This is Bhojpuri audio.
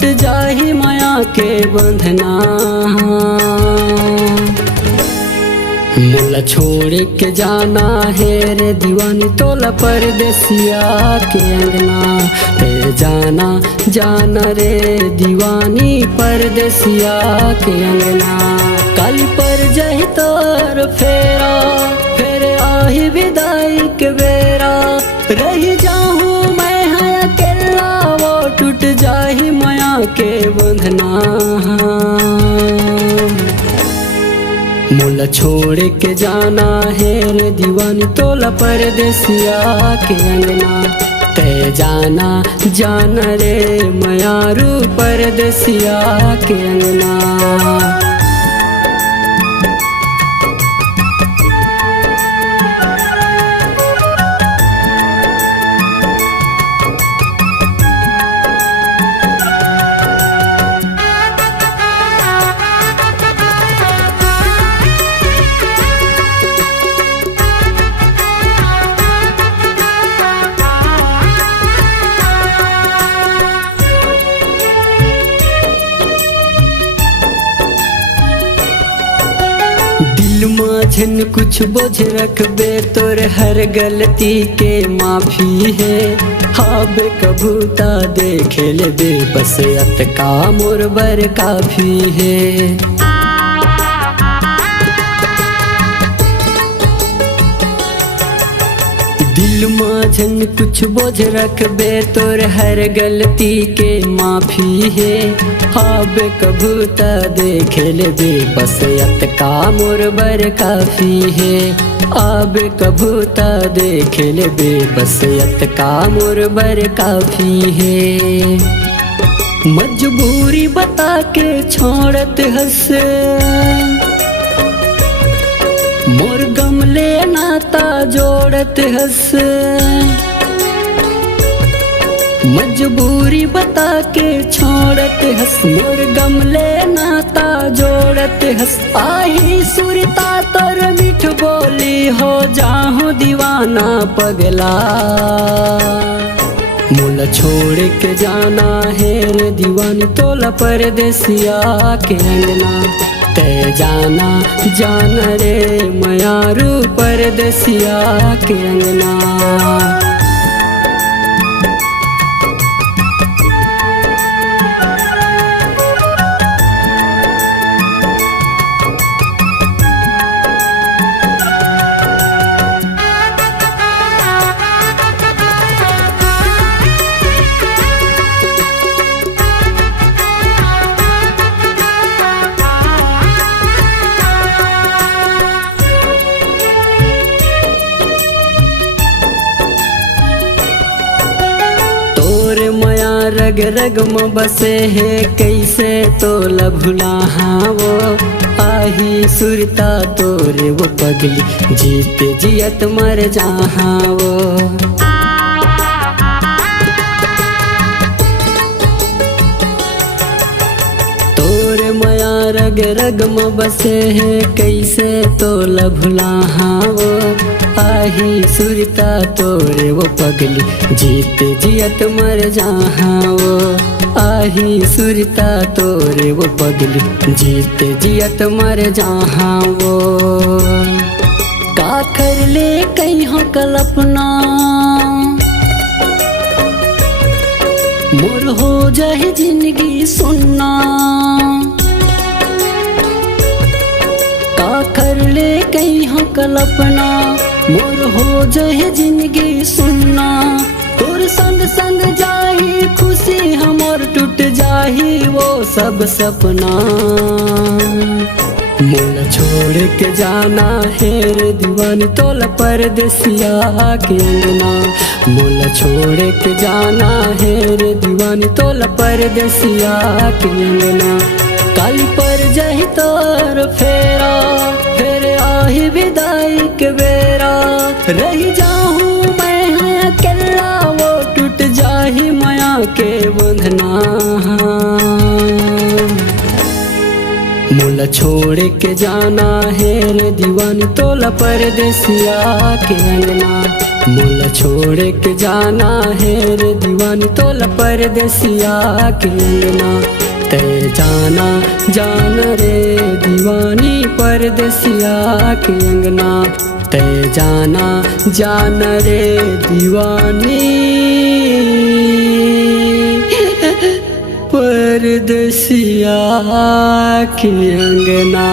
टूट जाही माया के बंधना। मोला छोड़ के जाना है रे दीवानी तोला परदेसिया के अंगना। रे जाना जाना रे दीवानी परदेसिया के अंगना। काली पर जाही तोर फेरा फिर आही विदाई के बेरा। रही जाऊँ मैं है अकेला वो टूट जाही माया के बंधना। मोला छोड़ के जाना है रे दीवानी तोला परदेसिया के अंगना। ते जाना जाना रे मयारू परदेसिया के अंगना। माझन कुछ बोझ रखबे तोर हर गलती के माफी है। हाबे कबूता देखे ले बे बस अत का मोर बर काफी है। दिल माझन कुछ बोझ रखबे तोर हर गलती के माफी है। हाब कबूता देखे ले बे बस अत का मोर बर काफी है। आब कबूता देखे ले बे बस अत का मोर बर काफी है। मजबूरी बता के छोड़त हंस मोर गमले नाता जोड़त हंस। मजबूरी बता के छोड़त हंस मोर गमले नाता जोड़त हंस। आही सुरता तोर मीठ बोली हो जाहूँ दीवाना पगला। मोला छोड़ के जाना है रे दीवानी तोला परदेसिया के अंगना। ते जाना जाना रे मयारू परदेसिया के अंगना। रग रग में बसे है कैसे तोला भुला वो। आही सुरता तोरे वो पगली जीत जियत मर जहाँ वो। तोरे माया रग रग में बसे है कैसे तोला भुला वो। आही सुरता तोरे वो पगली जीत जियत मर जहाँ वो। आही सुरता तोरे वो पगली जीत जियत मर जहाँ वो। का कर ले कहीं कल्पना मोर हो जाए जिंदगी सुनना। का कर ले कहीं कल्पना मोर हो जाए जिंदगी सुनना। तोर संग संग जाही खुशी हमर टूट जाही वो सब सपना। मोला छोड़ के जाना है रे दीवानी तोला परदेसिया के अंगना। मोला छोड़ के जाना है रे दीवानी तोला परदेसिया के अंगना। काली पर जाही तोर फेरा फिर आही विदाई के बेरा। रही जाऊँ मैं है अकेला वो टूट जाही माया के बंधना। मोला छोड़ के जाना है रे दीवानी तोला परदेसिया के अंगना। मोला छोड़ के जाना है रे दीवानी तोला परदेसिया के अंगना। ते जाना जान रे दीवानी परदेसिया के अंगना। ते जाना जान रे दीवानी परदेसिया के अंगना।